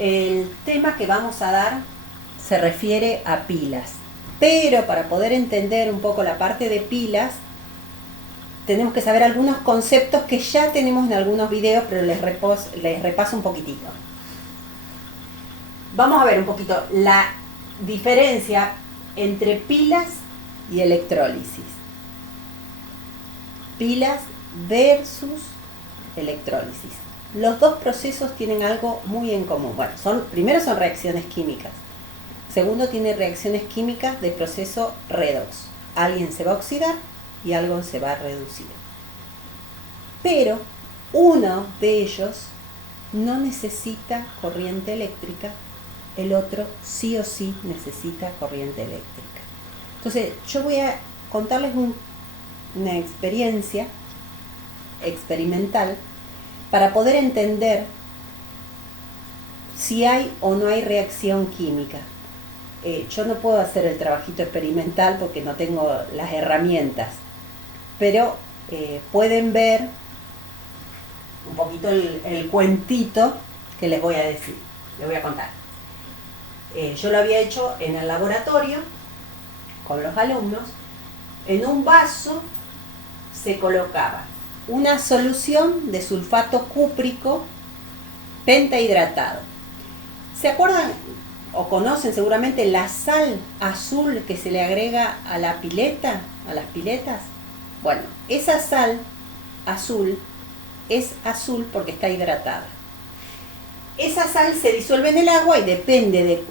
El tema que vamos a dar se refiere a pilas, pero para poder entender un poco la parte de pilas, tenemos que saber algunos conceptos que ya tenemos en algunos videos, pero les repaso un poquitito. Vamos a ver un poquito la diferencia entre pilas y electrólisis. Pilas versus electrólisis. Los dos procesos tienen algo muy en común. Bueno, primero son reacciones químicas. Segundo, tiene reacciones químicas de proceso redox. Alguien se va a oxidar y algo se va a reducir. Pero uno de ellos no necesita corriente eléctrica, el otro sí o sí necesita corriente eléctrica. Entonces, yo voy a contarles una experiencia experimental para poder entender si hay o no hay reacción química. Yo no puedo hacer el trabajito experimental porque no tengo las herramientas, pero pueden ver un poquito el cuentito que les voy a decir, les voy a contar. Yo lo había hecho en el laboratorio con los alumnos. En un vaso se colocaba una solución de sulfato cúprico pentahidratado. ¿Se acuerdan o conocen seguramente la sal azul que se le agrega a la pileta, a las piletas? Bueno, esa sal azul es azul porque está hidratada. Esa sal se disuelve en el agua y depende de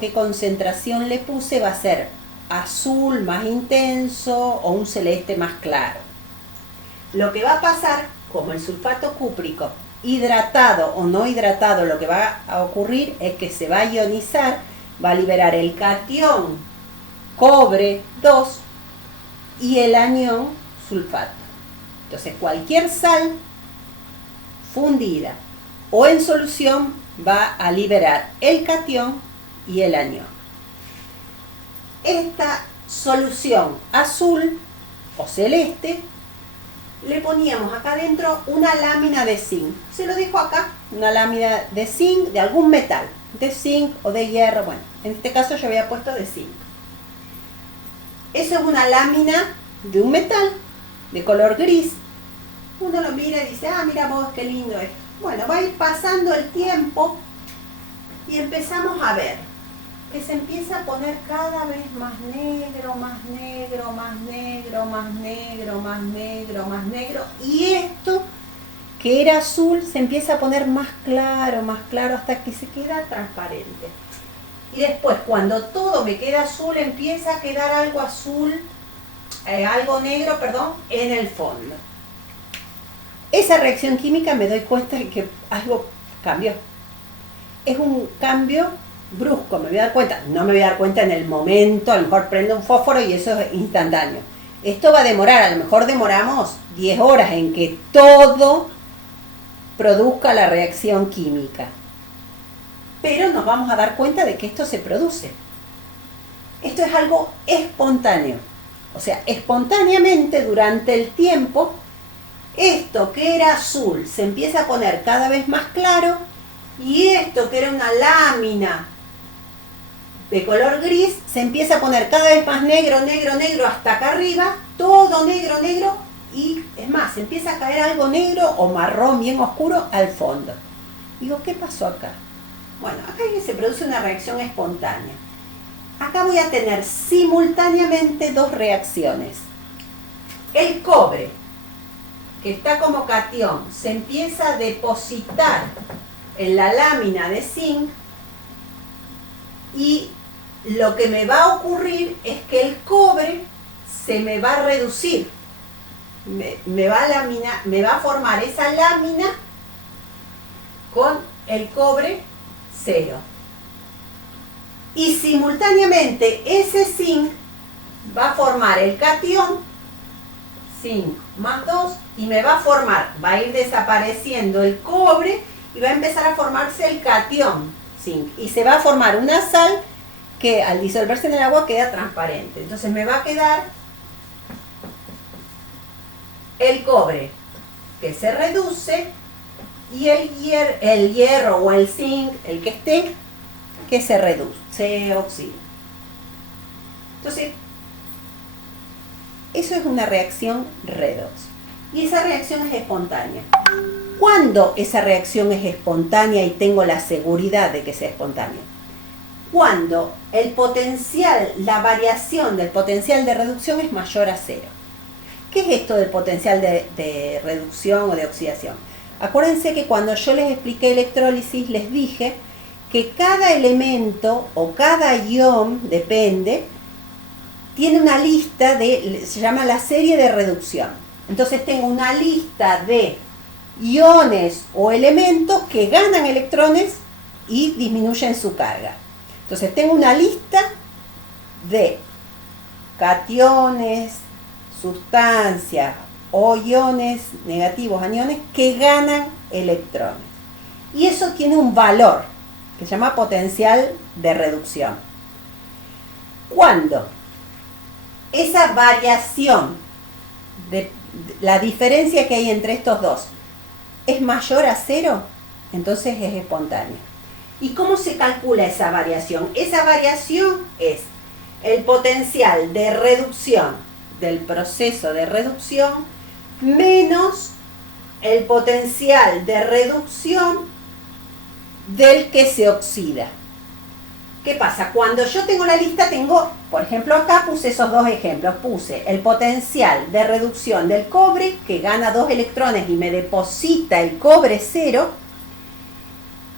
qué concentración le puse, va a ser azul más intenso o un celeste más claro. Lo que va a pasar, como el sulfato cúprico, hidratado o no hidratado, lo que va a ocurrir es que se va a ionizar, va a liberar el catión cobre 2 y el anión sulfato. Entonces cualquier sal fundida o en solución va a liberar el catión y el anión. Esta solución azul o celeste le poníamos acá adentro una lámina de zinc. Se lo dejo acá, una lámina de zinc, de algún metal, de zinc o de hierro. Bueno, en este caso yo había puesto de zinc. Eso es una lámina de un metal de color gris. Uno lo mira y dice, ah, mira vos, qué lindo es. Bueno, va a ir pasando el tiempo y empezamos a ver que se empieza a poner cada vez más negro, más negro, más negro, más negro, más negro, más negro. Y esto, que era azul, se empieza a poner más claro, hasta que se queda transparente. Y después, cuando todo me queda azul, empieza a quedar algo azul, algo negro, perdón, en el fondo. Esa reacción química me doy cuenta de que algo cambió. Es un cambio brusco, me voy a dar cuenta. No me voy a dar cuenta en el momento, a lo mejor prendo un fósforo y eso es instantáneo. Esto va a demorar, a lo mejor demoramos 10 horas en que todo produzca la reacción química. Pero nos vamos a dar cuenta de que esto se produce. Esto es algo espontáneo. O sea, espontáneamente durante el tiempo, esto que era azul se empieza a poner cada vez más claro y esto que era una lámina de color gris se empieza a poner cada vez más negro, negro, negro hasta acá arriba, todo negro, negro y es más, empieza a caer algo negro o marrón bien oscuro al fondo. Digo, ¿qué pasó acá? Bueno, acá se produce una reacción espontánea. Acá voy a tener simultáneamente dos reacciones. El cobre, que está como catión, se empieza a depositar en la lámina de zinc y lo que me va a ocurrir es que el cobre se me va a reducir. Me va a formar esa lámina con el cobre 0. Y simultáneamente ese zinc va a formar el catión, zinc más 2, y me va a ir desapareciendo el cobre y va a empezar a formarse el catión, zinc. Y se va a formar una sal que al disolverse en el agua queda transparente. Entonces me va a quedar el cobre que se reduce y el hierro o el zinc, el que esté, que se reduce, se oxida. Entonces, eso es una reacción redox. Y esa reacción es espontánea. ¿Cuándo esa reacción es espontánea y tengo la seguridad de que sea espontánea? Cuando el potencial, la variación del potencial de reducción es mayor a cero. ¿Qué es esto del potencial de reducción o de oxidación? Acuérdense que cuando yo les expliqué electrólisis, les dije que cada elemento o cada ion, depende, tiene una lista se llama la serie de reducción. Entonces tengo una lista de iones o elementos que ganan electrones y disminuyen su carga. Entonces tengo una lista de cationes, sustancias o iones negativos, aniones, que ganan electrones. Y eso tiene un valor que se llama potencial de reducción. Cuando esa variación de la diferencia que hay entre estos dos es mayor a cero, entonces es espontánea. ¿Y cómo se calcula esa variación? Esa variación es el potencial de reducción del proceso de reducción menos el potencial de reducción del que se oxida. ¿Qué pasa? Cuando yo tengo la lista, tengo, por ejemplo, acá puse esos dos ejemplos. Puse el potencial de reducción del cobre, que gana 2 electrones y me deposita el cobre 0.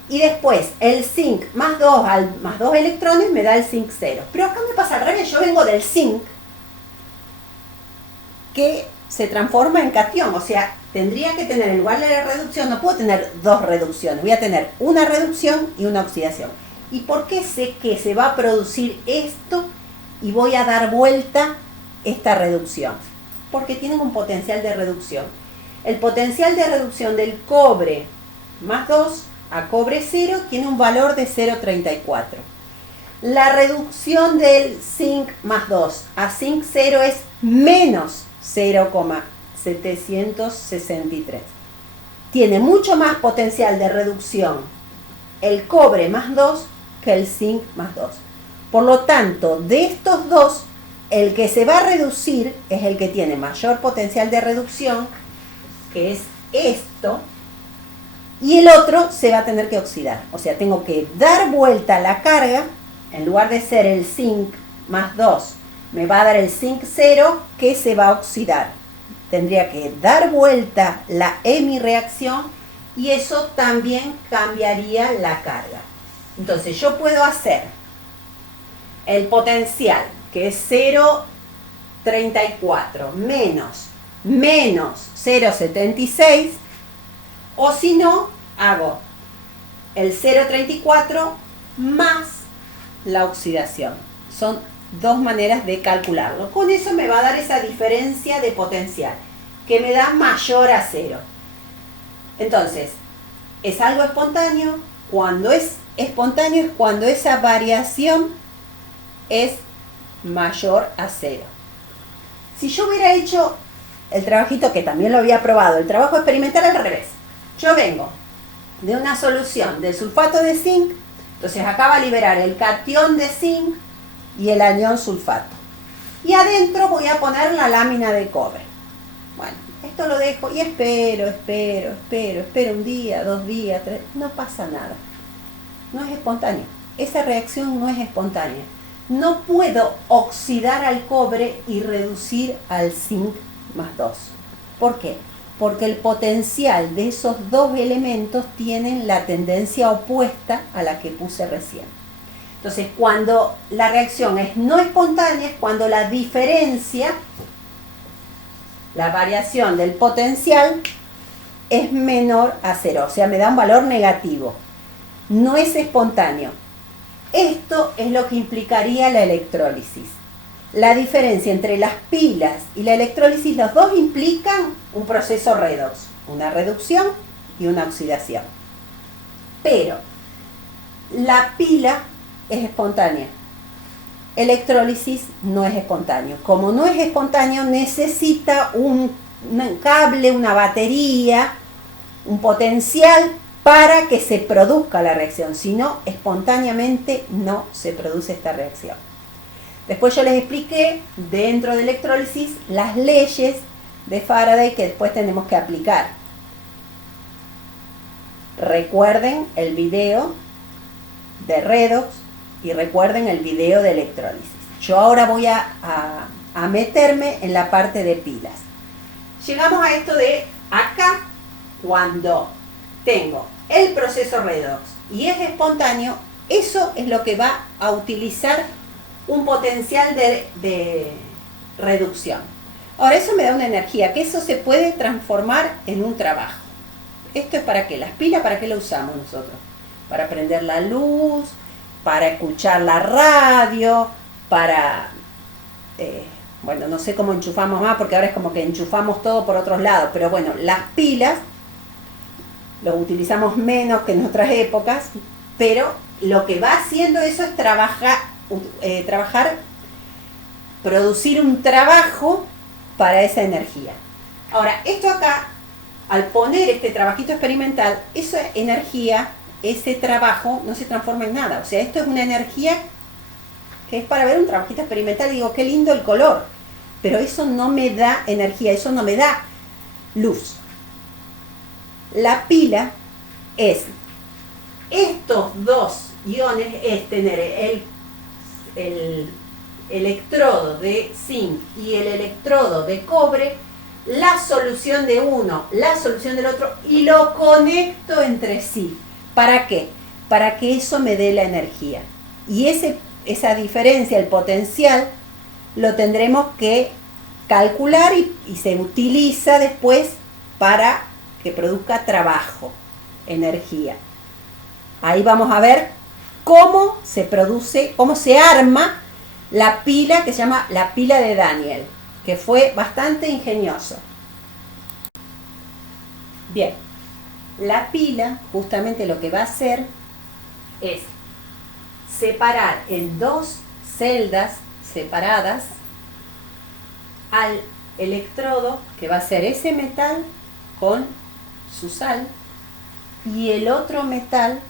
Y después el zinc más 2 electrones me da el zinc 0. Pero acá me pasa al revés, yo vengo del zinc, que se transforma en cation. O sea, tendría que tener, en lugar de la reducción, no puedo tener 2 reducciones. Voy a tener una reducción y una oxidación. ¿Y por qué sé que se va a producir esto y voy a dar vuelta esta reducción? Porque tienen un potencial de reducción. El potencial de reducción del cobre más 2 a cobre 0 tiene un valor de 0,34. La reducción del zinc más 2 a zinc 0 es menos 0,763. Tiene mucho más potencial de reducción el cobre más 2 que el zinc más 2. Por lo tanto, de estos dos, el que se va a reducir es el que tiene mayor potencial de reducción, que es esto, y el otro se va a tener que oxidar. O sea, tengo que dar vuelta a la carga, en lugar de ser el zinc más 2, me va a dar el zinc 0 que se va a oxidar. Tendría que dar vuelta la hemireacción y eso también cambiaría la carga. Entonces yo puedo hacer el potencial, que es 0,34 menos 0,76, o si no, hago el 0,34 más la oxidación. Son dos maneras de calcularlo. Con eso me va a dar esa diferencia de potencial, que me da mayor a 0. Entonces, ¿es algo espontáneo? Cuando es espontáneo es cuando esa variación es mayor a 0. Si yo hubiera hecho el trabajito, que también lo había probado, el trabajo experimental al revés. Yo vengo de una solución de sulfato de zinc, entonces acá va a liberar el cation de zinc y el anión sulfato. Y adentro voy a poner la lámina de cobre. Bueno, esto lo dejo y espero un día, 2 días, 3, no pasa nada. No es espontáneo. Esa reacción no es espontánea. No puedo oxidar al cobre y reducir al zinc más 2. ¿Por qué? Porque el potencial de esos dos elementos tienen la tendencia opuesta a la que puse recién. Entonces, cuando la reacción es no espontánea, es cuando la diferencia, la variación del potencial, es menor a 0, o sea, me da un valor negativo. No es espontáneo. Esto es lo que implicaría la electrólisis. La diferencia entre las pilas y la electrólisis, los dos implican un proceso redox, una reducción y una oxidación. Pero la pila es espontánea. Electrólisis no es espontáneo. Como no es espontáneo, necesita un cable, una batería, un potencial para que se produzca la reacción, si no, espontáneamente no se produce esta reacción. Después yo les expliqué dentro de electrólisis las leyes de Faraday que después tenemos que aplicar. Recuerden el video de redox y recuerden el video de electrólisis. Yo ahora voy a meterme en la parte de pilas. Llegamos a esto de acá, cuando tengo el proceso redox y es espontáneo, eso es lo que va a utilizar un potencial de reducción. Ahora, eso me da una energía, que eso se puede transformar en un trabajo. ¿Esto es para qué? Las pilas, ¿para qué lo usamos nosotros? Para prender la luz, para escuchar la radio, para... bueno, no sé cómo enchufamos más, porque ahora es como que enchufamos todo por otros lados, pero bueno, las pilas los utilizamos menos que en otras épocas, pero lo que va haciendo eso es trabajar, producir un trabajo para esa energía. Ahora, esto acá, al poner este trabajito experimental, esa energía, ese trabajo, no se transforma en nada. O sea, esto es una energía que es para ver un trabajito experimental. Digo, qué lindo el color, pero eso no me da energía, eso no me da luz. La pila es estos dos iones, es tener el electrodo de zinc y el electrodo de cobre, la solución de uno, la solución del otro, y lo conecto entre sí. ¿Para qué? Para que eso me dé la energía. Y esa diferencia, el potencial, lo tendremos que calcular y se utiliza después para que produzca trabajo, energía. Ahí vamos a ver cómo se produce, cómo se arma la pila que se llama la pila de Daniel, que fue bastante ingenioso. Bien, la pila justamente lo que va a hacer es separar en dos celdas separadas al electrodo, que va a ser ese metal con su sal, y el otro metal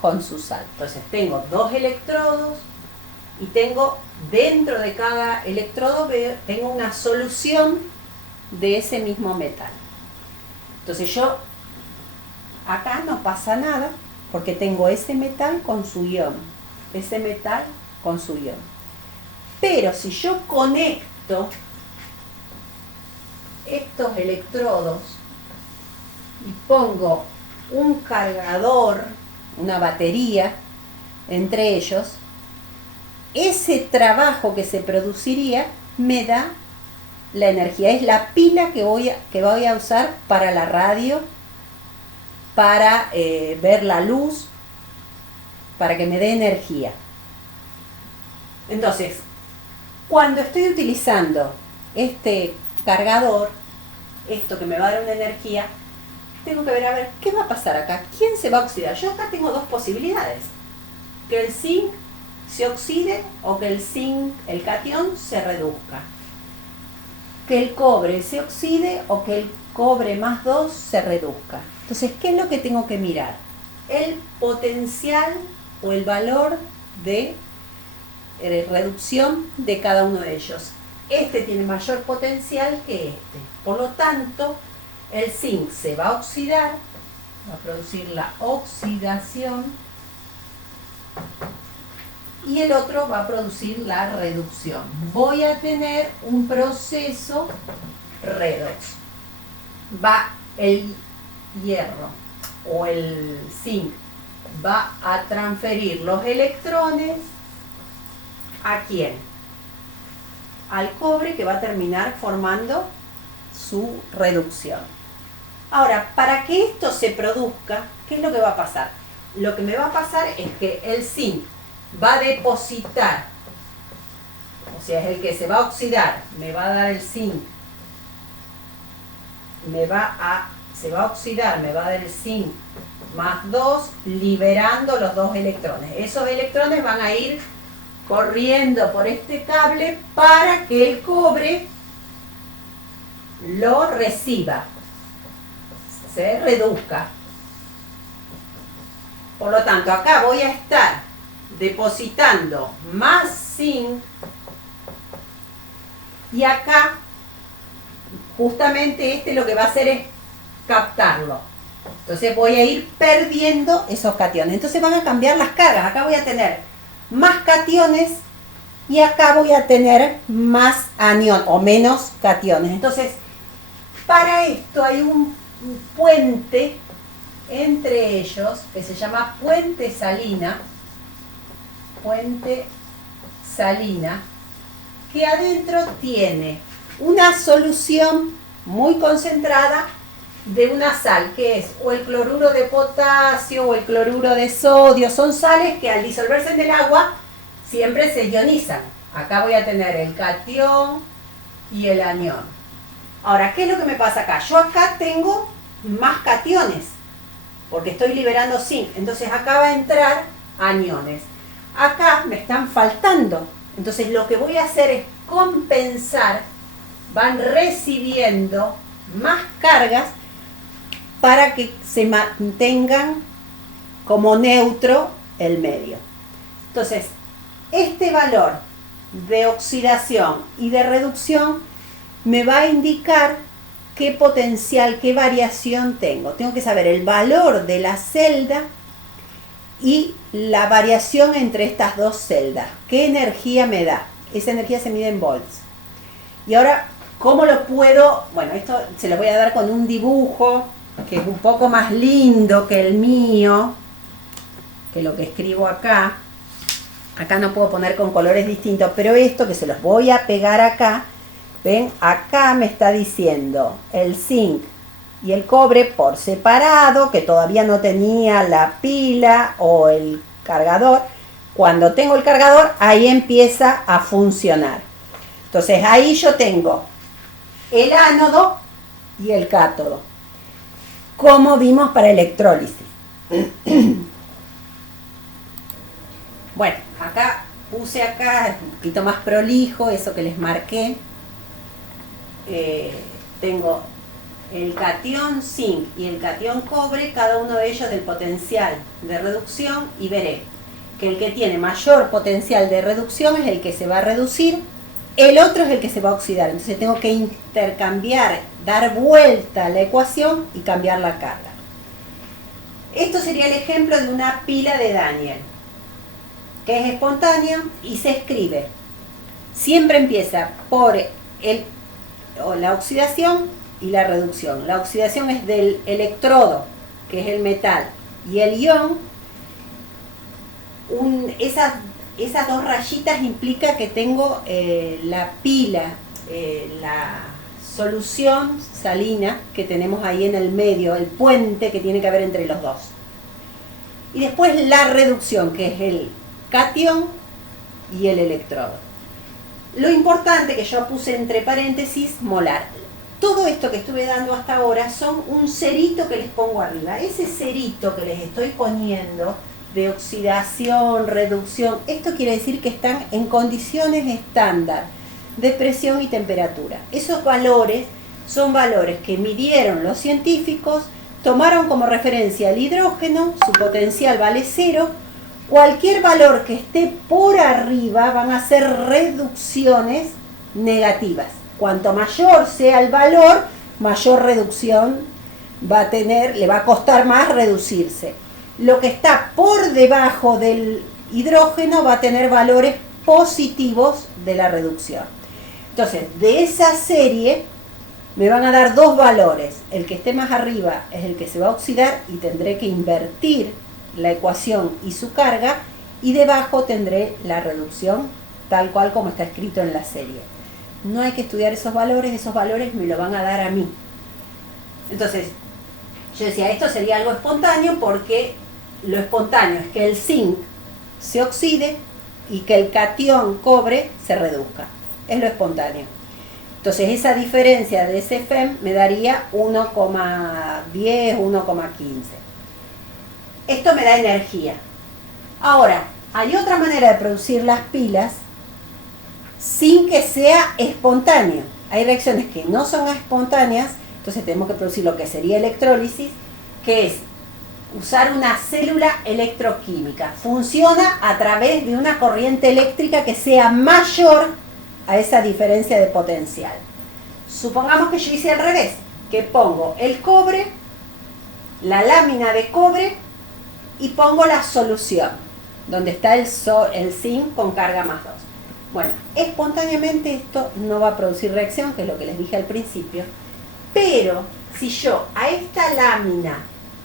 con su sal. Entonces tengo dos electrodos y tengo dentro de cada electrodo tengo una solución de ese mismo metal. Entonces yo acá no pasa nada porque tengo ese metal con su ion, ese metal con su ion. Pero si yo conecto estos electrodos y pongo un cargador, una batería entre ellos, ese trabajo que se produciría me da la energía. Es la pila que voy a usar para la radio, para ver la luz, para que me dé energía. Entonces, cuando estoy utilizando este cargador, esto que me va a dar una energía, tengo que ver, a ver, ¿qué va a pasar acá? ¿Quién se va a oxidar? Yo acá tengo dos posibilidades. Que el zinc se oxide o que el zinc, el catión, se reduzca. Que el cobre se oxide o que el cobre más 2 se reduzca. Entonces, ¿qué es lo que tengo que mirar? El potencial o el valor de reducción de cada uno de ellos. Este tiene mayor potencial que este. Por lo tanto, el zinc se va a oxidar, va a producir la oxidación, y el otro va a producir la reducción. Voy a tener un proceso redox. Va el hierro o el zinc, va a transferir los electrones ¿a quién? Al cobre, que va a terminar formando su reducción. Ahora, para que esto se produzca, ¿qué es lo que va a pasar? Lo que me va a pasar es que el zinc va a depositar, o sea, es el que se va a oxidar, me va a dar el zinc, se va a oxidar, me va a dar el zinc más 2, liberando los dos electrones. Esos electrones van a ir corriendo por este cable para que el cobre lo reciba. se reduzca. Por lo tanto, acá voy a estar depositando más zinc y acá justamente lo que va a hacer es captarlo. Entonces voy a ir perdiendo esos cationes. Entonces van a cambiar las cargas. Acá voy a tener más cationes y acá voy a tener más anión o menos cationes. Entonces, para esto hay un puente entre ellos que se llama puente salina, que adentro tiene una solución muy concentrada de una sal, que es o el cloruro de potasio o el cloruro de sodio. Son sales que al disolverse en el agua siempre se ionizan. Acá voy a tener el catión y el anión. Ahora, ¿qué es lo que me pasa acá? Yo acá tengo más cationes, porque estoy liberando zinc. Entonces acá va a entrar aniones. Acá me están faltando. Entonces lo que voy a hacer es compensar. Van recibiendo más cargas para que se mantengan como neutro el medio. Entonces, este valor de oxidación y de reducción me va a indicar qué potencial, qué variación tengo. Tengo que saber el valor de la celda y la variación entre estas dos celdas. ¿Qué energía me da? Esa energía se mide en volts. Y ahora, ¿cómo lo puedo? Bueno, esto se lo voy a dar con un dibujo que es un poco más lindo que el mío, que lo que escribo acá. Acá no puedo poner con colores distintos, pero esto que se los voy a pegar acá, ¿ven? Acá me está diciendo el zinc y el cobre por separado, que todavía no tenía la pila o el cargador. Cuando tengo el cargador, ahí empieza a funcionar. Entonces ahí yo tengo el ánodo y el cátodo, como vimos para electrólisis. Bueno, acá puse acá un poquito más prolijo, eso que les marqué. Tengo el catión zinc y el catión cobre, cada uno de ellos del potencial de reducción, y veré que el que tiene mayor potencial de reducción es el que se va a reducir, el otro es el que se va a oxidar. Entonces tengo que intercambiar, dar vuelta a la ecuación y cambiar la carga. Esto sería el ejemplo de una pila de Daniel, que es espontánea y se escribe. Siempre empieza por la oxidación y la reducción. La oxidación es del electrodo, que es el metal, y el ion. Esas dos rayitas implica que tengo la pila, la solución salina que tenemos ahí en el medio, el puente que tiene que haber entre los dos. Y después la reducción, que es el catión y el electrodo. Lo importante que yo puse entre paréntesis, molar. Todo esto que estuve dando hasta ahora son un cerito que les pongo arriba. Ese cerito que les estoy poniendo de oxidación, reducción, esto quiere decir que están en condiciones estándar de presión y temperatura. Esos valores son valores que midieron los científicos, tomaron como referencia el hidrógeno, su potencial vale 0, cualquier valor que esté por arriba van a ser reducciones negativas. Cuanto mayor sea el valor, mayor reducción va a tener, le va a costar más reducirse. Lo que está por debajo del hidrógeno va a tener valores positivos de la reducción. Entonces, de esa serie me van a dar dos valores. El que esté más arriba es el que se va a oxidar y tendré que invertir la ecuación y su carga, y debajo tendré la reducción tal cual como está escrito en la serie. No hay que estudiar esos valores me lo van a dar a mí. Entonces, yo decía, esto sería algo espontáneo porque lo espontáneo es que el zinc se oxide y que el catión cobre se reduzca. Es lo espontáneo. Entonces esa diferencia de ese FEM me daría 1,10, 1,15. Esto me da energía. Ahora, hay otra manera de producir las pilas sin que sea espontáneo. Hay reacciones que no son espontáneas, Entonces tenemos que producir lo que sería electrólisis, que es usar una célula electroquímica. Funciona a través de una corriente eléctrica que sea mayor a esa diferencia de potencial. Supongamos que yo hice al revés, que pongo el cobre, la lámina de cobre y pongo la solución, donde está el zinc con carga más 2. Bueno, espontáneamente esto no va a producir reacción, que es lo que les dije al principio, pero si yo a esta lámina,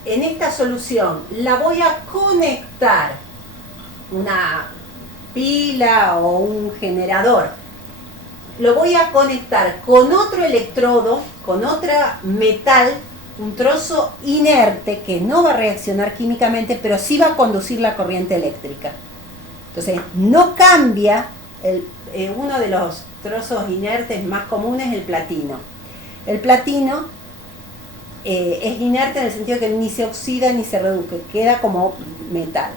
en esta solución, la voy a conectar una pila o un generador, lo voy a conectar con otro electrodo, con otro metal, un trozo inerte que no va a reaccionar químicamente, pero sí va a conducir la corriente eléctrica. Entonces, no cambia, uno de los trozos inertes más comunes es el platino. El platino es inerte en el sentido que ni se oxida ni se reduce, queda como metal,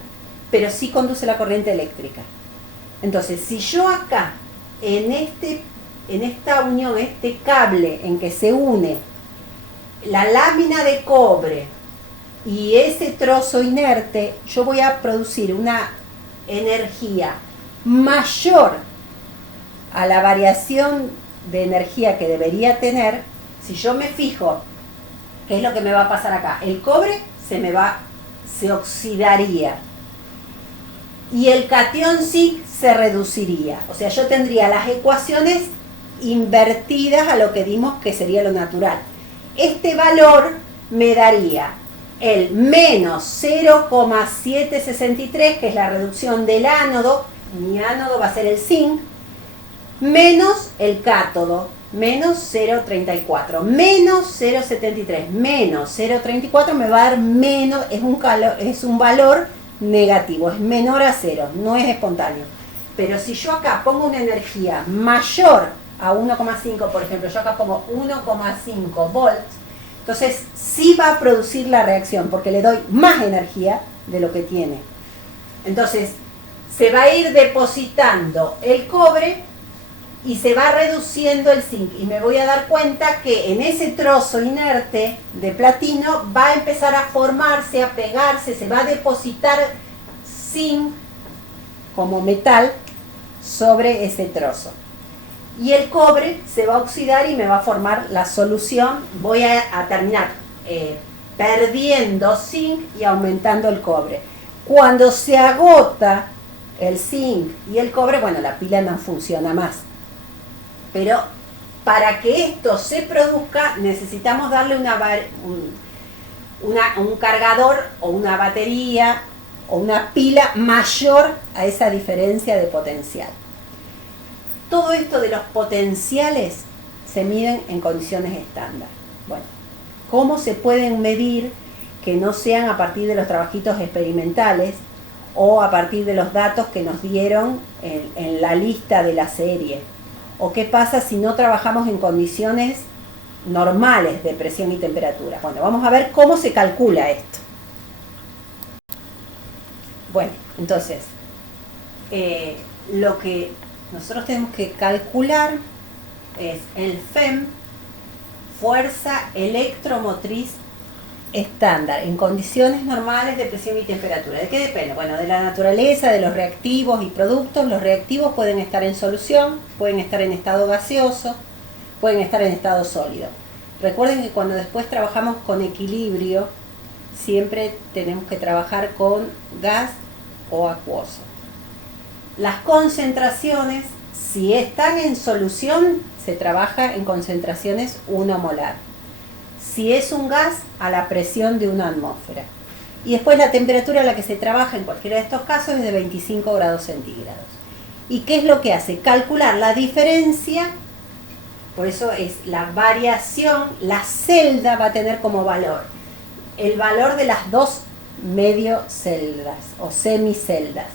pero sí conduce la corriente eléctrica. Entonces, si yo acá, en esta unión, este cable en que se une la lámina de cobre y ese trozo inerte, yo voy a producir una energía mayor a la variación de energía que debería tener. Si yo me fijo, ¿qué es lo que me va a pasar acá? El cobre se oxidaría y el catión zinc se reduciría. O sea, yo tendría las ecuaciones invertidas a lo que dimos que sería lo natural. Este valor me daría el menos 0,763, que es la reducción del ánodo, mi ánodo va a ser el zinc, menos el cátodo, menos 0,34, menos 0,73, menos 0,34 me va a dar menos, es un valor negativo, es menor a 0, no es espontáneo. Pero si yo acá pongo una energía mayor a 1,5, por ejemplo, yo acá pongo 1,5 volts, entonces sí va a producir la reacción, porque le doy más energía de lo que tiene. Entonces, se va a ir depositando el cobre y se va reduciendo el zinc. Y me voy a dar cuenta que en ese trozo inerte de platino va a empezar a formarse, a pegarse, se va a depositar zinc como metal sobre ese trozo. Y el cobre se va a oxidar y me va a formar la solución. Voy a terminar perdiendo zinc y aumentando el cobre. Cuando se agota el zinc y el cobre, bueno, la pila no funciona más. Pero para que esto se produzca, necesitamos darle un cargador o una batería o una pila mayor a esa diferencia de potencial. Todo esto de los potenciales se miden en condiciones estándar. Bueno, ¿cómo se pueden medir que no sean a partir de los trabajitos experimentales o a partir de los datos que nos dieron en la lista de la serie? ¿O qué pasa si no trabajamos en condiciones normales de presión y temperatura? Bueno, vamos a ver cómo se calcula esto. Bueno, entonces, lo que nosotros tenemos que calcular es el FEM, fuerza electromotriz estándar, en condiciones normales de presión y temperatura. ¿De qué depende? Bueno, de la naturaleza, de los reactivos y productos. Los reactivos pueden estar en solución, pueden estar en estado gaseoso, pueden estar en estado sólido. Recuerden que cuando después trabajamos con equilibrio, siempre tenemos que trabajar con gas o acuoso. Las concentraciones, si están en solución, se trabaja en concentraciones 1 molar. Si es un gas, a la presión de una atmósfera. Y después la temperatura a la que se trabaja en cualquiera de estos casos es de 25 grados centígrados. ¿Y qué es lo que hace? Calcular la diferencia, por eso es la variación, la celda va a tener como valor el valor de las dos medio celdas o semiceldas.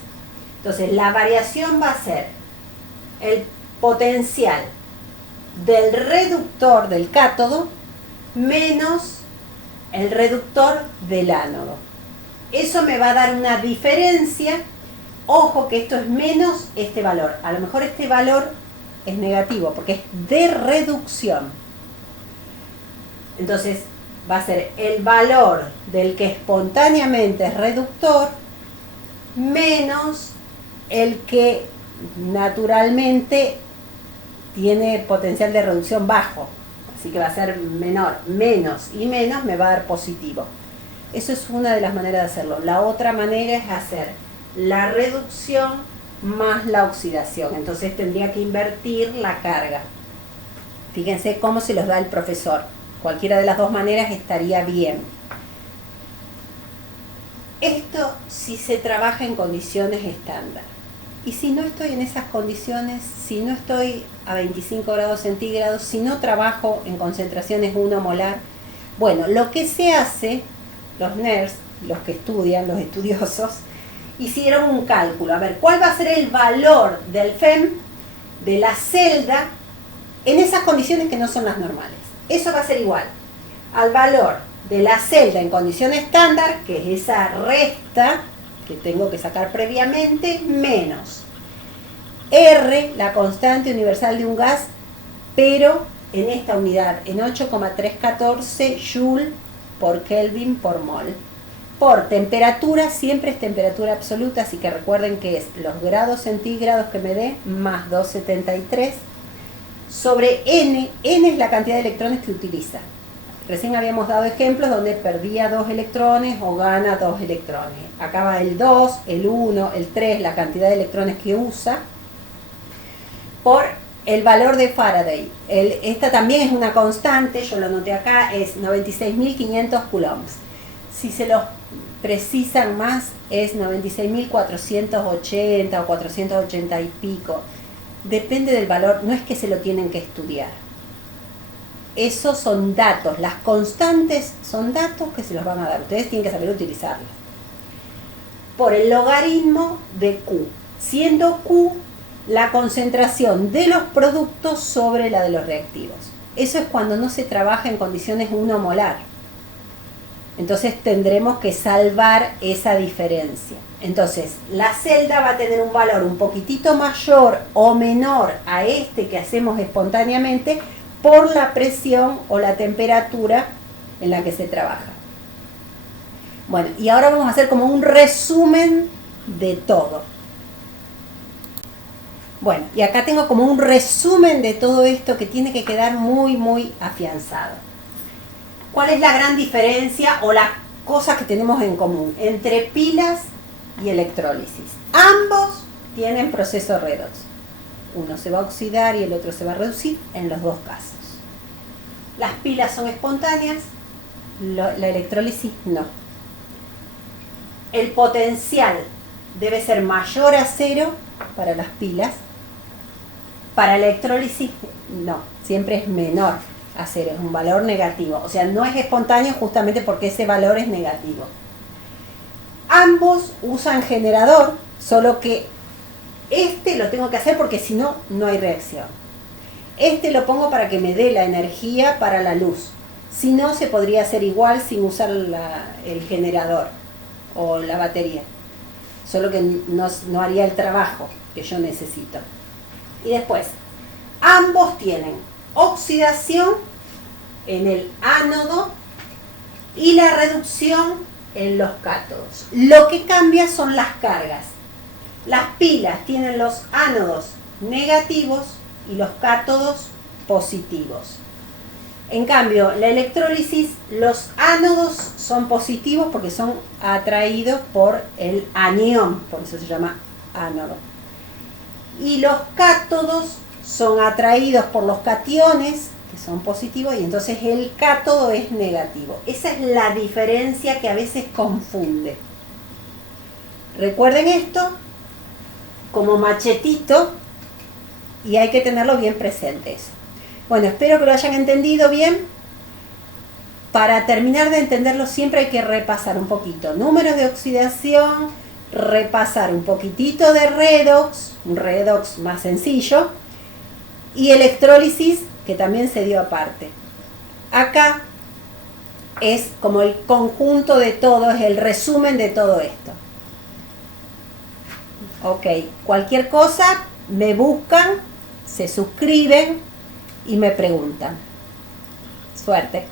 Entonces la variación va a ser el potencial del reductor del cátodo menos el reductor del ánodo. Eso me va a dar una diferencia. Ojo que esto es menos este valor. A lo mejor este valor es negativo porque es de reducción. Entonces va a ser el valor del que espontáneamente es reductor menos el que naturalmente tiene potencial de reducción bajo. Así que va a ser menor. Menos y menos me va a dar positivo. Eso es una de las maneras de hacerlo. La otra manera es hacer la reducción más la oxidación. Entonces tendría que invertir la carga. Fíjense cómo se los da el profesor. Cualquiera de las dos maneras estaría bien. Esto si se trabaja en condiciones estándar. Y si no estoy en esas condiciones, si no estoy a 25 grados centígrados, si no trabajo en concentraciones 1 molar, bueno, lo que se hace, los nerds, los que estudian, los estudiosos, hicieron un cálculo. A ver, ¿cuál va a ser el valor del FEM, de la celda, en esas condiciones que no son las normales? Eso va a ser igual al valor de la celda en condición estándar, que es esa resta que tengo que sacar previamente, menos R, la constante universal de un gas, pero en esta unidad, en 8,314 Joule por Kelvin por mol. Por temperatura, siempre es temperatura absoluta, así que recuerden que es los grados centígrados que me dé, más 273, sobre N. N es la cantidad de electrones que utiliza. Recién habíamos dado ejemplos donde perdía 2 electrones o gana 2 electrones. Acá va el 2, el 1, el 3, la cantidad de electrones que usa, por el valor de Faraday. Esta también es una constante, yo lo anoté acá, es 96.500 coulombs. Si se los precisan más, es 96.480 o 480 y pico. Depende del valor, no es que se lo tienen que estudiar. Esos son datos, las constantes son datos que se los van a dar. Ustedes tienen que saber utilizarlos. Por el logaritmo de Q, siendo Q la concentración de los productos sobre la de los reactivos. Eso es cuando no se trabaja en condiciones 1 molar. Entonces tendremos que salvar esa diferencia. Entonces la celda va a tener un valor un poquitito mayor o menor a este que hacemos espontáneamente por la presión o la temperatura en la que se trabaja. Bueno, y ahora vamos a hacer como un resumen de todo. Bueno, y acá tengo como un resumen de todo esto que tiene que quedar muy, muy afianzado. ¿Cuál es la gran diferencia o las cosas que tenemos en común entre pilas y electrólisis? Ambos tienen proceso redox. Uno se va a oxidar y el otro se va a reducir en los dos casos. Las pilas son espontáneas, la electrólisis no. El potencial debe ser mayor a 0 para las pilas. Para la electrólisis no, siempre es menor a 0, es un valor negativo. O sea, no es espontáneo justamente porque ese valor es negativo. Ambos usan generador, solo que este lo tengo que hacer porque si no, no hay reacción. Este lo pongo para que me dé la energía para la luz. Si no, se podría hacer igual sin usar el generador o la batería. Solo que no haría el trabajo que yo necesito. Y después, ambos tienen oxidación en el ánodo y la reducción en los cátodos. Lo que cambia son las cargas. Las pilas tienen los ánodos negativos y los cátodos positivos. En cambio, la electrólisis, los ánodos son positivos porque son atraídos por el anión, por eso se llama ánodo. Y los cátodos son atraídos por los cationes, que son positivos, y entonces el cátodo es negativo. Esa es la diferencia que a veces confunde. Recuerden esto como machetito y hay que tenerlo bien presente eso. Bueno, espero que lo hayan entendido bien. Para terminar de entenderlo siempre hay que repasar un poquito números de oxidación, repasar un poquitito de redox, un redox más sencillo, y electrólisis, que también se dio aparte. Acá es como el conjunto de todo, es el resumen de todo esto. Ok, cualquier cosa me buscan, se suscriben y me preguntan. Suerte.